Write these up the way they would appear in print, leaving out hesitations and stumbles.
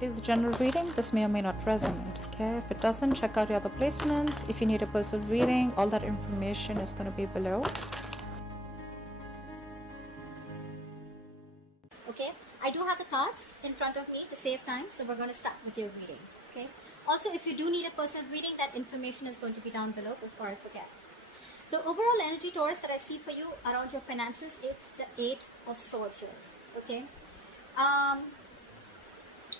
It is a general reading. This may or may not resonate. Okay, if it doesn't, check out your other placements. If you need a personal reading, all that information is going to be below. Okay, I do have the cards in front of me to save time, so we're going to start with your reading. Okay, also if you do need a personal reading, that information is going to be down below before I forget. The overall energy, Taurus, that I see for you around your finances is the 8 of Swords here. Okay,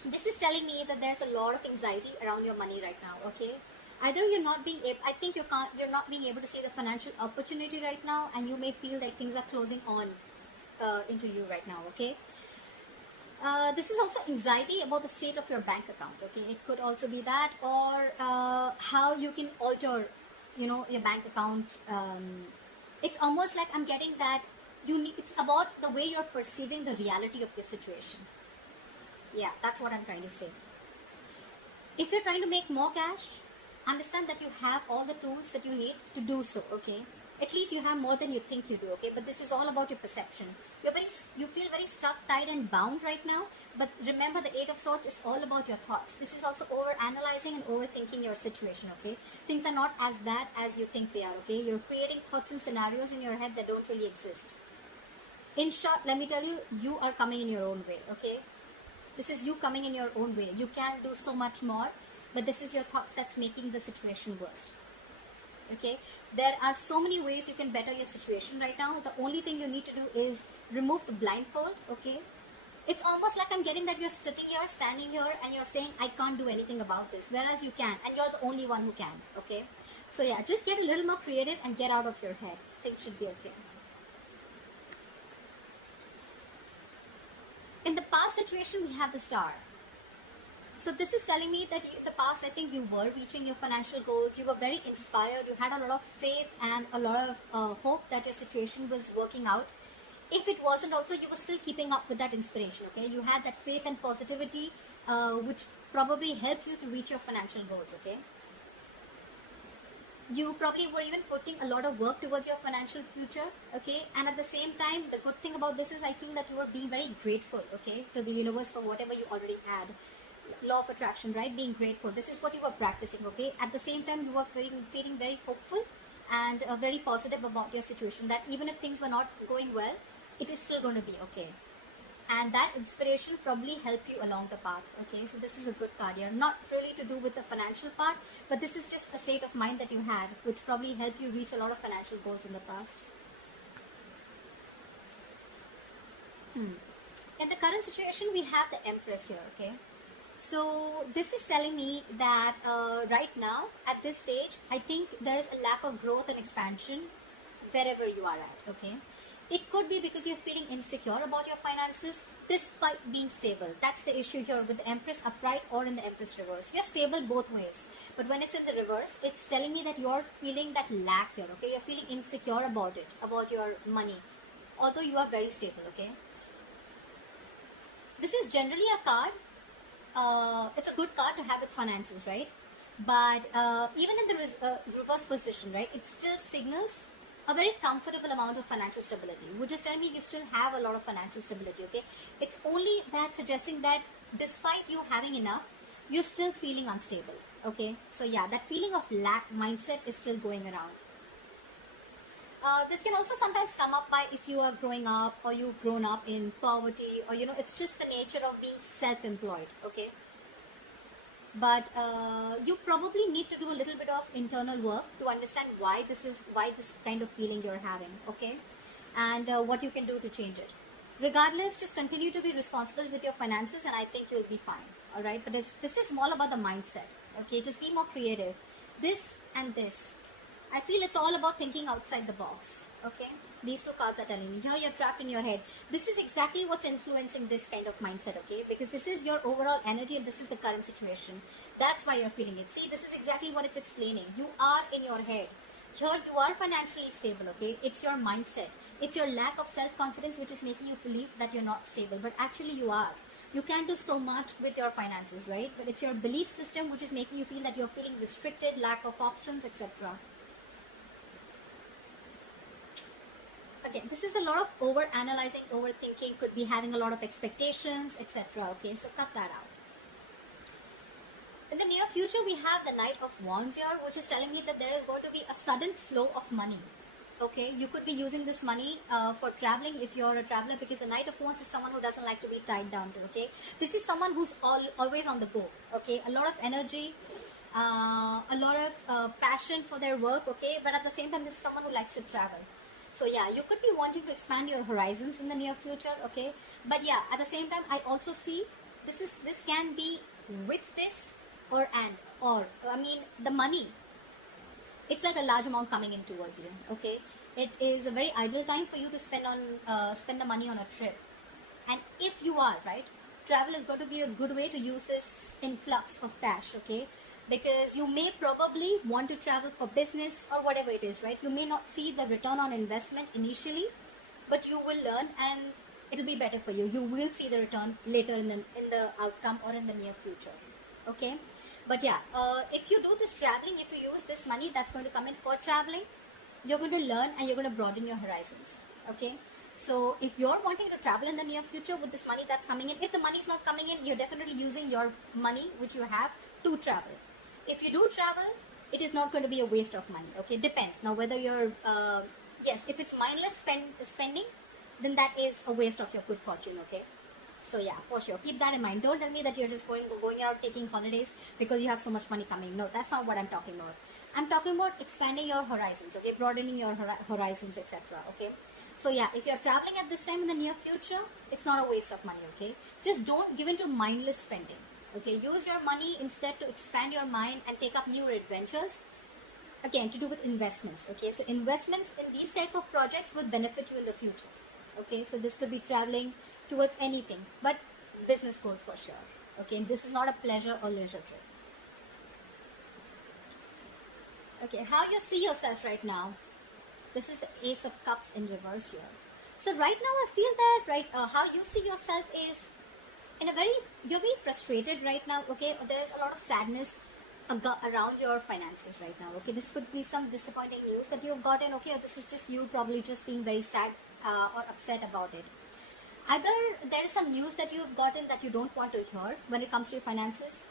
this is telling me that there's a lot of anxiety around your money right now. Okay, either you're not being able, I think you're not being able to see the financial opportunity right now, and you may feel like things are closing on into you right now. Okay, this is also anxiety about the state of your bank account. Okay, it could also be that, or how you can alter, your bank account. It's almost like I'm getting that it's about the way you're perceiving the reality of your situation. Yeah, that's what I'm trying to say. If you're trying to make more cash, understand that you have all the tools that you need to do so. Okay, at least you have more than you think you do. Okay, but this is all about your perception. You feel very stuck, tied and bound right now, but remember, the 8 of Swords is all about your thoughts. This is also over analyzing and overthinking your situation. Okay, things are not as bad as you think they are. Okay, you're creating thoughts and scenarios in your head that don't really exist. In short, let me tell you, you are coming in your own way. Okay, this is you coming in your own way. You can do so much more, but this is your thoughts that's making the situation worse. Okay, there are so many ways you can better your situation right now. The only thing you need to do is remove the blindfold. Okay, it's almost like I'm getting that you're sitting here, standing here, and you're saying, I can't do anything about this, whereas you can, and you're the only one who can. Okay, so yeah, just get a little more creative and get out of your head. Things should be okay. In the past situation, we have the Star. So this is telling me that in the past, I think you were reaching your financial goals. You were very inspired. You had a lot of faith and a lot of hope that your situation was working out. If it wasn't also, you were still keeping up with that inspiration. Okay, you had that faith and positivity, which probably helped you to reach your financial goals. Okay, you probably were even putting a lot of work towards your financial future. Okay, and at the same time, the good thing about this is I think that you were being very grateful. Okay, to the universe for whatever you already had. Law of attraction, right? Being grateful. This is what you were practicing. Okay, at the same time, you were feeling very hopeful and very positive about your situation, that even if things were not going well, it is still going to be okay. And that inspiration probably helped you along the path. Okay, so this is a good card here. Not really to do with the financial part, but this is just a state of mind that you had, which probably helped you reach a lot of financial goals in the past. In the current situation, we have the Empress here. Okay, so this is telling me that right now, at this stage, I think there is a lack of growth and expansion wherever you are at. Okay, it could be because you're feeling insecure about your finances despite being stable. That's the issue here with the Empress upright or in the Empress reverse. You're stable both ways, but when it's in the reverse, it's telling me that you're feeling that lack here. Okay, you're feeling insecure about it, about your money, although you are very stable. Okay, this is generally a card. It's a good card to have with finances, right? But even in the reverse position, right, it still signals a very comfortable amount of financial stability, which is telling me you still have a lot of financial stability. Okay, it's only that suggesting that despite you having enough, you're still feeling unstable. Okay, so yeah, that feeling of lack mindset is still going around. This can also sometimes come up by if you are growing up or you've grown up in poverty, or it's just the nature of being self-employed. Okay, but you probably need to do a little bit of internal work to understand why this kind of feeling you're having. Okay, and what you can do to change it. Regardless, just continue to be responsible with your finances, and I think you'll be fine. All right, but this is all about the mindset. Okay, just be more creative. This and this, I feel it's all about thinking outside the box. Okay, these two cards are telling me here you're trapped in your head. This is exactly what's influencing this kind of mindset. Okay, because this is your overall energy and this is the current situation. That's why you're feeling it. See, this is exactly what it's explaining. You are in your head. Here you are financially stable. Okay, it's your mindset. It's your lack of self-confidence which is making you believe that you're not stable, but actually you are. You can do so much with your finances, right? But it's your belief system which is making you feel that you're feeling restricted, lack of options, etc. Again, this is a lot of over-analyzing, overthinking, could be having a lot of expectations, etc. Okay, so cut that out. In the near future, we have the Knight of Wands here, which is telling me that there is going to be a sudden flow of money. Okay, you could be using this money for traveling if you're a traveler, because the Knight of Wands is someone who doesn't like to be tied down to. Okay, this is someone who's always on the go. Okay, a lot of energy, a lot of passion for their work. Okay, but at the same time, this is someone who likes to travel. So yeah, you could be wanting to expand your horizons in the near future. Okay, but yeah, at the same time, I also see this can be with this or I mean the money. It's like a large amount coming in towards you. Okay, it is a very ideal time for you to spend the money on a trip. And if you are right, travel is going to be a good way to use this influx of cash. Okay, because you may probably want to travel for business or whatever it is, right? You may not see the return on investment initially, but you will learn and it'll be better for you. You will see the return later in the outcome or in the near future. Okay. But yeah, if you do this traveling, if you use this money that's going to come in for traveling, you're going to learn and you're going to broaden your horizons. Okay. So if you're wanting to travel in the near future with this money that's coming in, if the money's not coming in, you're definitely using your money which you have to travel. If you do travel, it is not going to be a waste of money. Okay. Depends. Now whether you're, yes, if it's mindless spending, then that is a waste of your good fortune. Okay. So yeah, for sure, keep that in mind. Don't tell me that you're just going out taking holidays because you have so much money coming. No, that's not what I'm talking about. I'm talking about expanding your horizons, okay, broadening your horizons, etc. Okay, so yeah, if you're traveling at this time in the near future, it's not a waste of money. Okay, just don't give into mindless spending. Okay, use your money instead to expand your mind and take up new adventures. Again, to do with investments. Okay, so investments in these type of projects will benefit you in the future. Okay, so this could be traveling towards anything, but business goals for sure. Okay, this is not a pleasure or leisure trip. Okay, how you see yourself right now? This is the Ace of Cups in reverse here. So right now I feel that, right, how you see yourself is you're very frustrated right now. Okay, there's a lot of sadness around your finances right now. Okay, this could be some disappointing news that you've gotten. Okay, or this is just you probably just being very sad or upset about it. Either there is some news that you have gotten that you don't want to hear when it comes to your finances,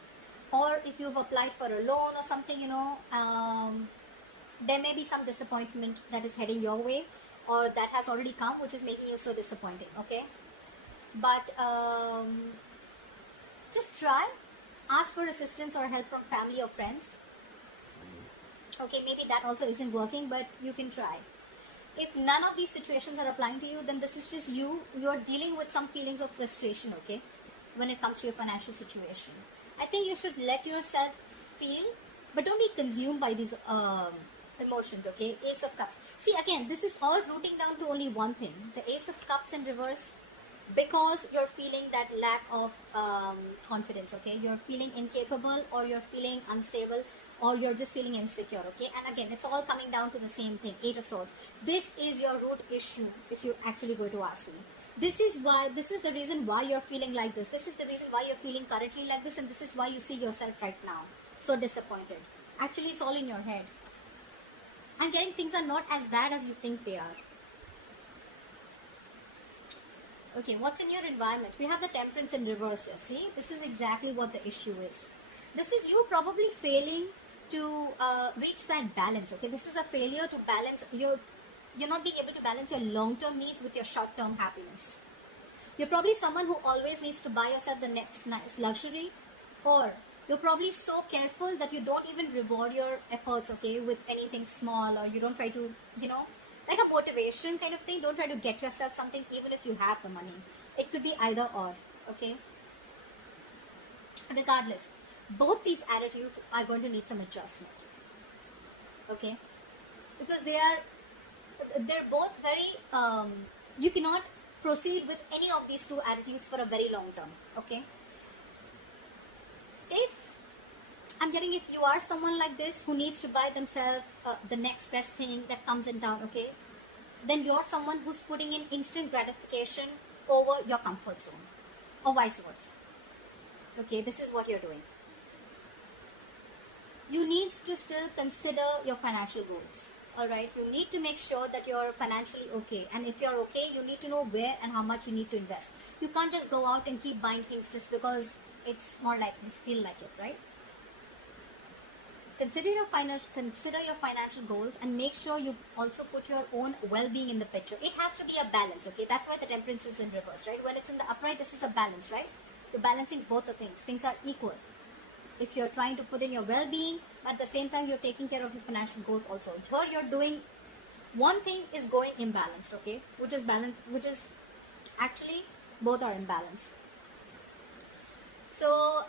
or if you've applied for a loan or something, there may be some disappointment that is heading your way, or that has already come, which is making you so disappointed. Okay, but just try, ask for assistance or help from family or friends. Okay, maybe that also isn't working, but you can try. If none of these situations are applying to you, then this is just you're dealing with some feelings of frustration, okay, when it comes to your financial situation. I think you should let yourself feel, but don't be consumed by these emotions, okay. Ace of Cups. See, again, this is all rooting down to only one thing, the Ace of Cups in reverse, because you're feeling that lack of confidence, okay. You're feeling incapable, or you're feeling unstable, or you're just feeling insecure. Okay, and again, it's all coming down to the same thing, Eight of Swords. This is your root issue, if you actually go to ask me. This is the reason why you're feeling like this. This is the reason why you're feeling currently like this, and this is why you see yourself right now so disappointed. Actually, it's all in your head. I'm getting things are not as bad as you think they are. Okay, what's in your environment? We have the Temperance in reverse here. See, this is exactly what the issue is. This is you probably failing to reach that balance. Okay, this is a failure to balance you're not being able to balance your long-term needs with your short-term happiness. You're probably someone who always needs to buy yourself the next nice luxury, or you're probably so careful that you don't even reward your efforts, okay, with anything small, or you don't try to, like a motivation kind of thing. Don't try to get yourself something even if you have the money. It could be either or, okay. Regardless, both these attitudes are going to need some adjustment, okay, because they're both very you cannot proceed with any of these two attitudes for a very long term. Okay, if you are someone like this who needs to buy themselves the next best thing that comes in town, okay, then you're someone who's putting in instant gratification over your comfort zone, or vice versa. Okay, this is what you're doing. You need to still consider your financial goals. Alright, you need to make sure that you're financially okay. And if you're okay, you need to know where and how much you need to invest. You can't just go out and keep buying things just because it's more like you feel like it, right? Consider your financial goals, and make sure you also put your own well-being in the picture. It has to be a balance, okay? That's why the Temperance is in reverse, right? When it's in the upright, this is a balance, right? You're balancing both the things. Things are equal. If you're trying to put in your well-being, but at the same time you're taking care of your financial goals also. Here you're doing one thing is going imbalanced, okay? Which is balance, which is actually both are imbalanced. So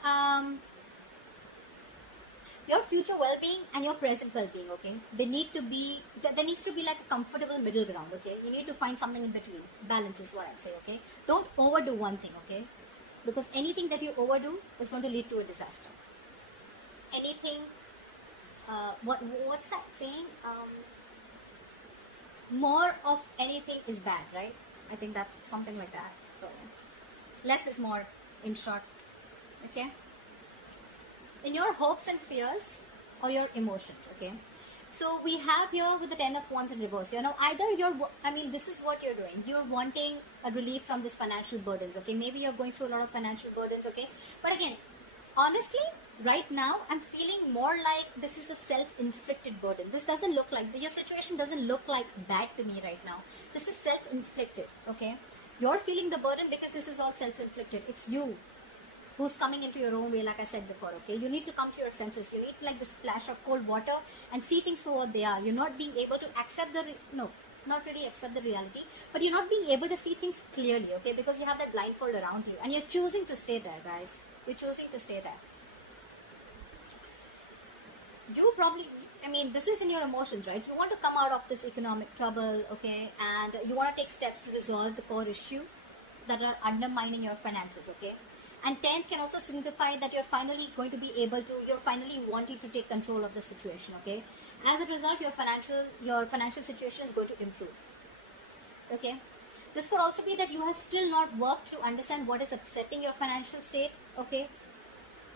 your future well-being and your present well-being, okay, there needs to be like a comfortable middle ground, okay? You need to find something in between. Balance is what I say, okay? Don't overdo one thing, okay? Because anything that you overdo is going to lead to a disaster. Anything, what's that saying? More of anything is bad, right? I think that's something like that. So less is more, in short, okay? In your hopes and fears or your emotions, okay? So we have here with the 10 of Wands in reverse, you know, either this is what you're doing. You're wanting a relief from these financial burdens, okay? Maybe you're going through a lot of financial burdens, okay? But again, honestly, right now, I'm feeling more like this is a self-inflicted burden. This doesn't look like, your situation doesn't look like that to me right now. This is self-inflicted, okay? You're feeling the burden because this is all self-inflicted. It's you who's coming into your own way, like I said before, okay? You need to come to your senses. You need like this splash of cold water and see things for what they are. You're not being able to accept not really accept the reality, but you're not being able to see things clearly, okay? Because you have that blindfold around you and you're choosing to stay there, guys. You're choosing to stay there. You probably, this is in your emotions, right? You want to come out of this economic trouble, okay? And you want to take steps to resolve the core issue that are undermining your finances, okay? And 10th can also signify that you're finally wanting to take control of the situation, okay? As a result, your financial situation is going to improve, okay? This could also be that you have still not worked to understand what is upsetting your financial state, okay?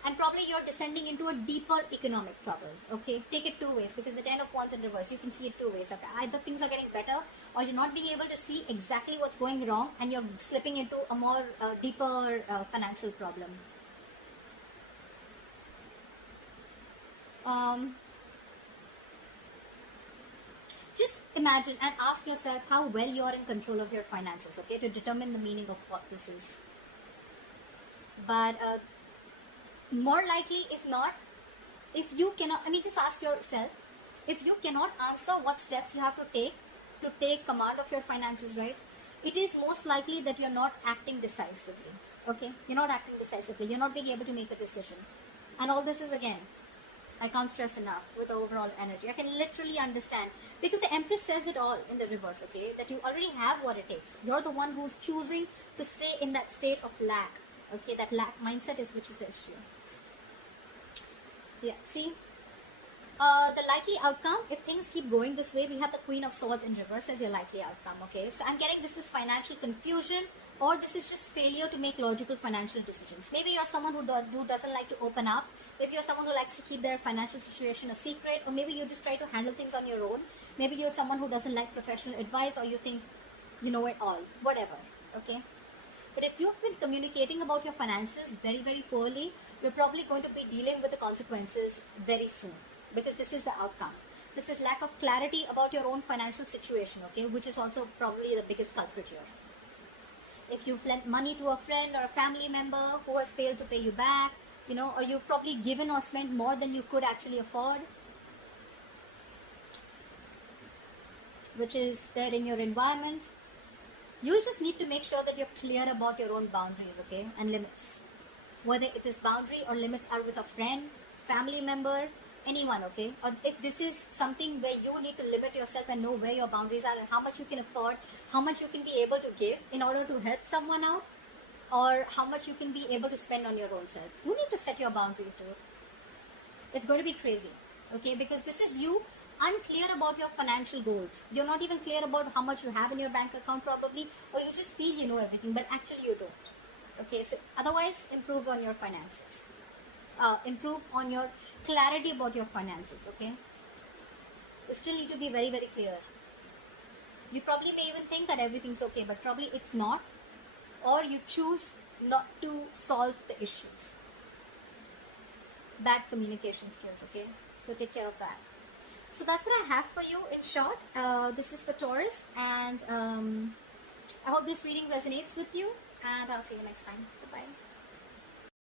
And probably you're descending into a deeper economic trouble, okay? Take it two ways, because the 10 of Wands in reverse, you can see it two ways, okay? Either things are getting better, or you're not being able to see exactly what's going wrong, and you're slipping into a more deeper financial problem. Just imagine and ask yourself how well you are in control of your finances, okay? To determine the meaning of what this is. But more likely, if not, if you cannot, just ask yourself, if you cannot answer what steps you have to take command of your finances, right? It is most likely that you're not acting decisively, okay? You're not acting decisively. You're not being able to make a decision. And all this is, again, I can't stress enough with the overall energy. I can literally understand, because the Empress says it all in the reverse, okay? That you already have what it takes. You're the one who's choosing to stay in that state of lack, okay? That lack mindset is which is the issue. Yeah, see, the likely outcome, if things keep going this way, we have the Queen of Swords in reverse as your likely outcome, okay? So I'm getting this is financial confusion, or this is just failure to make logical financial decisions. Maybe you're someone who doesn't like to open up. Maybe you're someone who likes to keep their financial situation a secret, or maybe you just try to handle things on your own. Maybe you're someone who doesn't like professional advice, or you think you know it all, whatever, okay? But if you've been communicating about your finances very, very poorly, you're probably going to be dealing with the consequences very soon, because this is the outcome. This is lack of clarity about your own financial situation, okay, which is also probably the biggest culprit here. If you've lent money to a friend or a family member who has failed to pay you back, or you've probably given or spent more than you could actually afford, which is there in your environment, you'll just need to make sure that you're clear about your own boundaries, okay, and limits. Whether it is boundary or limits are with a friend, family member, anyone, okay? Or if this is something where you need to limit yourself and know where your boundaries are and how much you can afford, how much you can be able to give in order to help someone out, or how much you can be able to spend on your own self. You need to set your boundaries, dude. It's going to be crazy, okay? Because this is you unclear about your financial goals. You're not even clear about how much you have in your bank account probably, or you just feel you know everything, but actually you don't. Okay, so otherwise, improve on your finances. Improve on your clarity about your finances, okay? You still need to be very, very clear. You probably may even think that everything's okay, but probably it's not. Or you choose not to solve the issues. Bad communication skills, okay? So take care of that. So that's what I have for you in short. This is for Taurus, and I hope this reading resonates with you, and I'll see you next time. Bye-bye.